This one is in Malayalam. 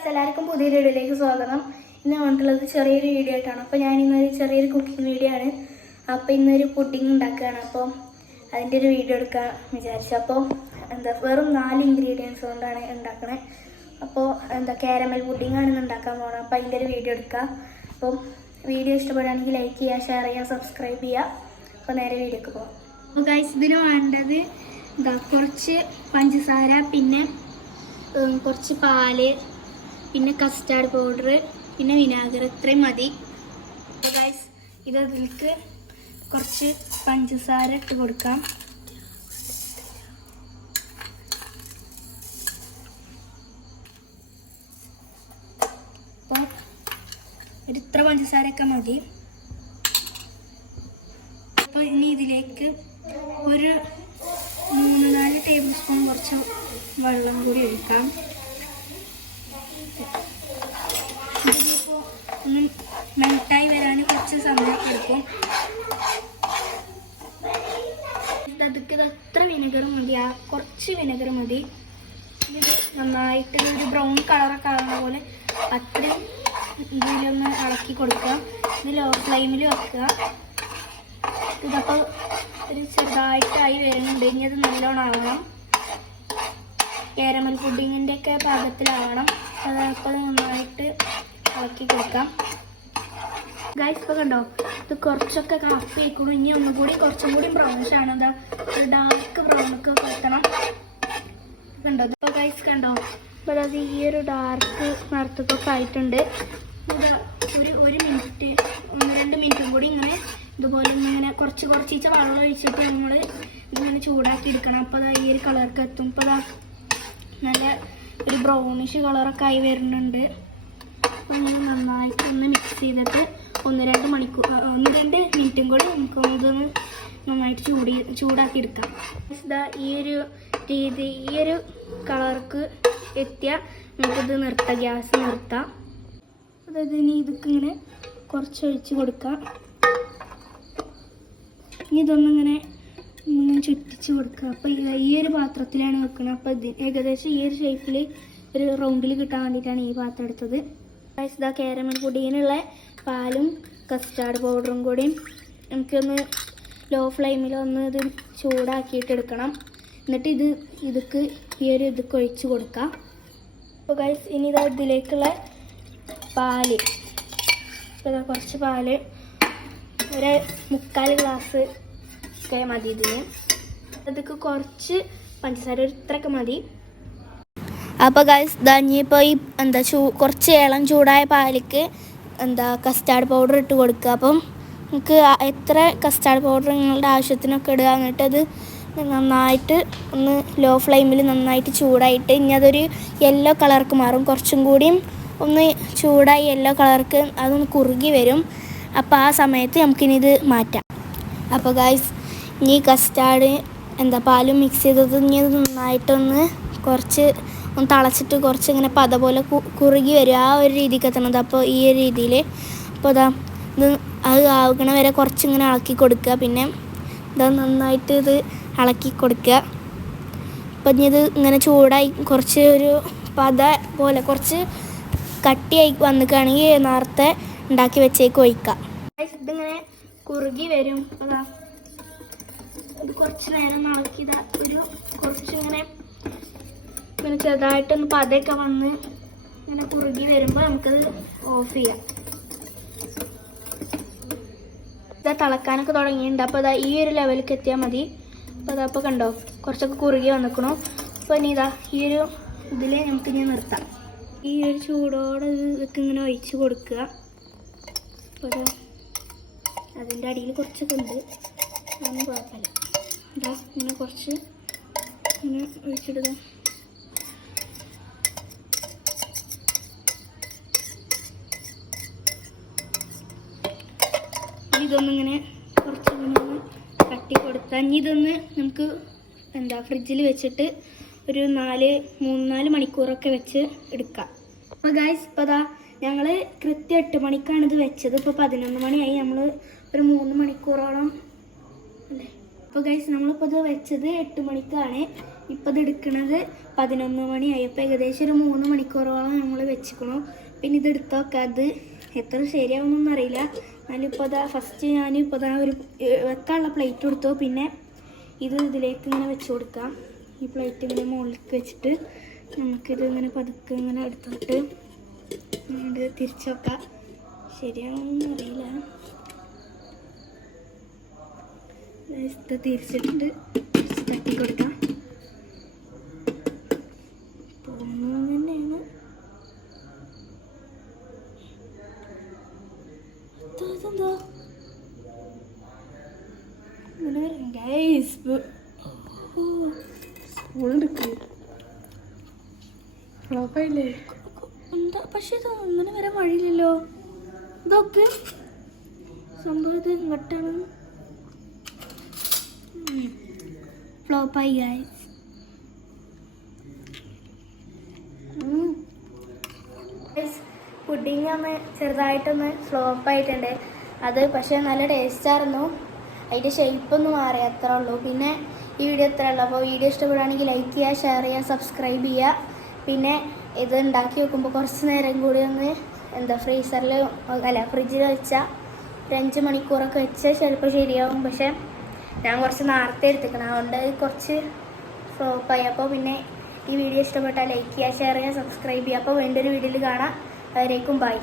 ഗൈസ് എല്ലാവർക്കും പുതിയ വീഡിയോയിലേക്ക് സ്വാഗതം. ഇന്ന് വന്നിട്ടുള്ളത് ചെറിയൊരു വീഡിയോ ആയിട്ടാണ്. അപ്പോൾ ഞാൻ ഇന്നൊരു ചെറിയൊരു കുക്കിംഗ് വീഡിയോ ആണ്. അപ്പോൾ ഇന്നൊരു പുഡിംഗ് ഉണ്ടാക്കുകയാണ്. അപ്പോൾ അതിന്റെ ഒരു വീഡിയോ എടുക്കാൻ വിചാരിച്ചു. അപ്പോൾ എന്താ വെറും നാല് ഇൻഗ്രീഡിയൻസ് കൊണ്ടാണ് ഉണ്ടാക്കണേ. അപ്പോൾ എന്താ കാരമൽ പുഡിംഗ് ആണ് ഉണ്ടാക്കാൻ പോകണം അപ്പോൾ അതിന്റെ ഒരു വീഡിയോ എടുക്കുക അപ്പം വീഡിയോ ഇഷ്ടപ്പെടുകയാണെങ്കിൽ ലൈക്ക് ചെയ്യുക ഷെയർ ചെയ്യുക സബ്സ്ക്രൈബ് ചെയ്യുക. അപ്പോൾ നേരെ വീഡിയോക്ക് പോകാം അപ്പോൾ ഗൈസ് ഇതിന് വേണ്ടത് എന്താ കുറച്ച് പഞ്ചസാര പിന്നെ കുറച്ച് പാൽ പിന്നെ കസ്റ്റാർഡ് പൗഡർ പിന്നെ വിനാഗർ ഇത്രയും മതി. ഗൈസ് ഇത് അതിലേക്ക് കുറച്ച് പഞ്ചസാര ഇട്ട് കൊടുക്കാം. അപ്പോൾ ഒരു ഇത്ര പഞ്ചസാരയൊക്കെ മതി. അപ്പോൾ ഇനി ഇതിലേക്ക് ഒരു മൂന്ന് നാല് ടേബിൾ സ്പൂൺ കുറച്ച് വെള്ളം കൂടി ഒഴിക്കാം ഇതിപ്പോൾ ഒന്ന് മെൽട്ടായി വരാൻ കുറച്ച് സമയം എടുക്കും. അതൊക്കെ ഇത് അത്ര വിനെഗർ മതി? ആ കുറച്ച് വിനെഗർ മതി. ഇത് നന്നായിട്ട് ഒരു ബ്രൗൺ കളറൊക്കെ ആവുന്ന പോലെ അത്രയും ഇതിലൊന്ന് ഇളക്കി കൊടുക്കുക. ഇത് ലോ ഫ്ലെയിമിൽ വെക്കുക. ഇതപ്പോൾ ഒരു ചെറുതായിട്ടായി വരുന്നുണ്ട്. ഇനി അത് നല്ലോണം ആവണം. കാരമൽ പുഡിങ്ങിന്റെ ഒക്കെ പാകത്തിലാവണം അതപ്പോൾ നന്നായിട്ട് ഇളക്കി കൊടുക്കാം. ഗൈസ് ഇപ്പോൾ കണ്ടോ? ഇത് കുറച്ചൊക്കെ കാപ്പി ആയിക്കോളും ഇനി ഒന്നും കൂടി കുറച്ചും കൂടി ബ്രൗണിഷ് ആണ്. എന്താ ഒരു ഡാർക്ക് ബ്രൗൺ ഒക്കെ കിട്ടണം. കണ്ടോ? ഇപ്പൊ ഗൈസ് കണ്ടോ? ഇപ്പൊ അത് ഈ ഒരു ഡാർക്ക് നിറത്തൊക്കെ ആയിട്ടുണ്ട്. ഒരു ഒരു മിനിറ്റ് ഒന്ന് രണ്ട് മിനിറ്റും കൂടി ഇങ്ങനെ ഇതുപോലെ ഇങ്ങനെ കുറച്ച് കുറച്ചീച്ച വെള്ളം ഒഴിച്ചിട്ട് നമ്മൾ ഇങ്ങനെ ചൂടാക്കി എടുക്കണം. അപ്പോൾ അതാ ഈ ഒരു കളർക്ക് എത്തും. ഇപ്പോൾ അതാ നല്ല ഒരു ബ്രൗണിഷ് കളറൊക്കെ ആയി വരുന്നുണ്ട്. ഇങ്ങനെ നന്നായിട്ട് ഒന്ന് മിക്സ് ചെയ്തിട്ട് ഒന്ന് രണ്ട് മണിക്കൂർ ഒന്ന് രണ്ട് മിനിറ്റും കൂടി നമുക്ക് ഇതൊന്ന് നന്നായിട്ട് ചൂടി ചൂടാക്കി എടുക്കാം ഇതാ ഈ ഒരു രീതി ഈ ഒരു കളർക്ക് എത്തിയാൽ നമുക്കിത് നിർത്താം ഗ്യാസ് നിർത്താം. അതായത് ഇനി ഇതൊക്കെ ഇങ്ങനെ കുറച്ച് ഒഴിച്ച് കൊടുക്കാം. ഇനി ഇതൊന്നിങ്ങനെ ഇങ്ങനെ ചുറ്റിച്ച് കൊടുക്കുക അപ്പോൾ ഈ ഒരു പാത്രത്തിലാണ് വെക്കുന്നത് അപ്പോൾ ഇത് ഏകദേശം ഈ ഒരു ഷേപ്പിൽ ഒരു റൗണ്ടിൽ കിട്ടാൻ വേണ്ടിയിട്ടാണ് ഈ പാത്രം എടുത്തത്. ഇതാ കാരമൽ പൊടിയിനുള്ള പാലും കസ്റ്റാർഡ് പൗഡറും കൂടി. നമുക്കൊന്ന് ലോ ഫ്ലെയിമിൽ ഒന്ന് ഇത് ചൂടാക്കിയിട്ട് എടുക്കണം. എന്നിട്ട് ഇത് ഇതുക്ക് ഈ ഒരു ഇത് ഒഴിച്ച് കൊടുക്കാം. അപ്പോൾ ഗൈസ് ഇനി ഇതാ ഇതിലേക്കുള്ള പാൽ. ഇപ്പോൾ ഇതാ കുറച്ച് പാൽ. ഒരു മുക്കാൽ ഗ്ലാസ് ഒക്കെ മതി ഇതിന്. അതൊക്കെ കുറച്ച് പഞ്ചസാര ഇത്രയൊക്കെ മതി. അപ്പോൾ ഗൈസ് ഇതാഞ്ഞിപ്പോൾ ഈ എന്താ ചൂ കുറച്ച് ഇളം ചൂടായ പാലിക്ക് എന്താ കസ്റ്റാർഡ് പൗഡർ ഇട്ട് കൊടുക്കുക. അപ്പം നിങ്ങൾക്ക് എത്ര കസ്റ്റാർഡ് പൗഡർ നിങ്ങളുടെ ആവശ്യത്തിനൊക്കെ ഇടുക. എന്നിട്ട് അത് നന്നായിട്ട് ഒന്ന് ലോ ഫ്ലെയിമിൽ നന്നായിട്ട് ചൂടായിട്ട് ഇനി അതൊരു യെല്ലോ കളർക്ക് മാറും. കുറച്ചും കൂടിയും ഒന്ന് ചൂടായി യെല്ലോ കളർക്ക് അതൊന്ന് കുറുകി വരും. അപ്പോൾ ആ സമയത്ത് നമുക്കിനി ഇത് മാറ്റാം. അപ്പോൾ ഗായ്സ് ഇനി കസ്റ്റാർഡ് എന്താ പാലും മിക്സ് ചെയ്തത് ഇനി അത് നന്നായിട്ടൊന്ന് കുറച്ച് ഒന്ന് തിളച്ചിട്ട് കുറച്ച് ഇങ്ങനെ പത പോലെ കുറുകി വരും. ആ ഒരു രീതിക്ക് എത്തണത്. അപ്പോൾ ഈ ഒരു രീതിയിൽ അപ്പോൾ അതാ ഇത് അത് ആകണ വരെ കുറച്ച് ഇങ്ങനെ ഇളക്കി കൊടുക്കുക. പിന്നെ ഇതാ നന്നായിട്ട് ഇത് ഇളക്കി കൊടുക്കുക. അപ്പം ഇനി ഇത് ഇങ്ങനെ ചൂടായി കുറച്ച് ഒരു പത പോലെ കുറച്ച് കട്ടിയായി വന്നിക്കുകയാണെങ്കിൽ നേരത്തെ ഉണ്ടാക്കി വെച്ചേക്ക് ഒഴിക്കുക ഇതിങ്ങനെ കുറുകി വരും. അതാ ഇത് കുറച്ച് നേരം ഇളക്കിയത്. ഒരു കുറച്ച് ഇങ്ങനെ ചെറുതായിട്ടൊന്ന് പതയൊക്കെ വന്ന് ഇങ്ങനെ കുറുകി വരുമ്പോൾ നമുക്കത് ഓഫ് ചെയ്യാം. ഇതാ തിളക്കാനൊക്കെ തുടങ്ങിയിട്ടുണ്ട്. അപ്പോൾ ഇതാ ഈ ഒരു ലെവലിലേക്ക് എത്തിയാൽ മതി. അപ്പോൾ അതാ അപ്പോൾ കണ്ടോ കുറച്ചൊക്കെ കുറുകി വന്നിക്കണു. അപ്പോൾ ഇനി ഇതാ ഈ ഒരു ഇതിൽ നമുക്ക് ഇനി നിർത്താം. ഈ ഒരു ചൂടോടെ ഇത് ഇതൊക്കെ ഇങ്ങനെ ഒഴിച്ച് കൊടുക്കുക. അപ്പോൾ അതിന്റെ അടിയിൽ കുറച്ചൊക്കെ ഉണ്ട്. അതൊന്നും കുഴപ്പമില്ല. ഇതാ ഇങ്ങനെ കുറച്ച് ഇങ്ങനെ ഒഴിച്ചിടുക. ഇതൊന്നിങ്ങനെ കുറച്ച് ഇങ്ങനെ തട്ടി കൊടുത്താൽ ഇനി ഇതൊന്ന് നമുക്ക് എന്താ ഫ്രിഡ്ജിൽ വെച്ചിട്ട് ഒരു നാല് മൂന്ന് നാല് മണിക്കൂറൊക്കെ വെച്ച് എടുക്കാം. അപ്പോൾ ഗായ്സ് ഇപ്പോൾ അതാ ഞങ്ങൾ കൃത്യം എട്ട് മണിക്കാണ് ഇത് വെച്ചത്. ഇപ്പോൾ പതിനൊന്ന് മണിയായി. നമ്മൾ ഒരു മൂന്ന് മണിക്കൂറോളം അല്ലേ? അപ്പോൾ ഗൈസ് നമ്മളിപ്പോൾ ഇത് വെച്ചത് എട്ട് മണിക്കാണ്. ഇപ്പോൾ ഇത് എടുക്കണത് പതിനൊന്ന് മണിയായി. അപ്പോൾ ഏകദേശം ഒരു മൂന്ന് മണിക്കൂറോളം നമ്മൾ വെച്ചിക്കണം. പിന്നെ ഇത് എടുത്ത് നോക്കാം അത് എത്ര ശരിയാവുമെന്നൊന്നും അറിയില്ല. ഞാനിപ്പോൾ അതാ ഫസ്റ്റ് ഞാൻ ഇപ്പോൾ അതാ ഒരു വെക്കാനുള്ള പ്ലേറ്റ് കൊടുത്തു. പിന്നെ ഇത് ഇതിലേക്ക് ഇങ്ങനെ വെച്ച് കൊടുക്കാം. ഈ പ്ലേറ്റ് ഇങ്ങനെ മുകളിലേക്ക് വെച്ചിട്ട് നമുക്കിത് ഇങ്ങനെ പതുക്കെ ഇങ്ങനെ എടുത്തിട്ട് ഇത് തിരിച്ചു വെക്കാം. ശരിയാണെന്ന് അറിയില്ല. ഇത് തിരിച്ചിട്ട് തിരിച്ച് തട്ടി കൊടുക്കാം ഇതെന്താ? എന്താ? പക്ഷെ ഇത് അങ്ങനെ വരാൻ വഴിയില്ലല്ലോ. ഇതൊക്കെ സംഭവം ഇത് ഇങ്ങോട്ടാണ്. ഫ്ലോപ്പായി ഗൈസ് പുഡിങ് ഒന്ന് ചെറുതായിട്ടൊന്ന് ഫ്ലോപ്പ് ആയിട്ടുണ്ട്. അത് പക്ഷേ നല്ല ടേസ്റ്റായിരുന്നു അതിന്റെ ഷേപ്പൊന്ന് മാറി അത്രേ ഉള്ളൂ. പിന്നെ ഈ വീഡിയോ ഇത്രേ ഉള്ളൂ. അപ്പോൾ വീഡിയോ ഇഷ്ടപ്പെടുകയാണെങ്കിൽ ലൈക്ക് ചെയ്യുക ഷെയർ ചെയ്യുക സബ്സ്ക്രൈബ് ചെയ്യുക. പിന്നെ ഇത് ഉണ്ടാക്കി വെക്കുമ്പോൾ കുറച്ച് നേരം കൂടി ഒന്ന് എന്താ ഫ്രീസറിൽ അല്ല ഫ്രിഡ്ജിൽ വെച്ചാൽ ഒരു അഞ്ച് മണിക്കൂറൊക്കെ വെച്ചാൽ ചിലപ്പോൾ ശരിയാവും. പക്ഷേ ഞാൻ കുറച്ച് നേരത്തെ എടുത്തിക്കണം അതുകൊണ്ട് കുറച്ച് ഫ്ലോപ്പായി അപ്പോൾ പിന്നെ ഈ വീഡിയോ ഇഷ്ടപ്പെട്ടാൽ ലൈക്ക് ചെയ്യുക ഷെയർ ചെയ്യുക സബ്സ്ക്രൈബ് ചെയ്യുക. അപ്പോൾ വേണ്ടൊരു വീഡിയോയിൽ കാണാം. അവരേക്കും ബൈ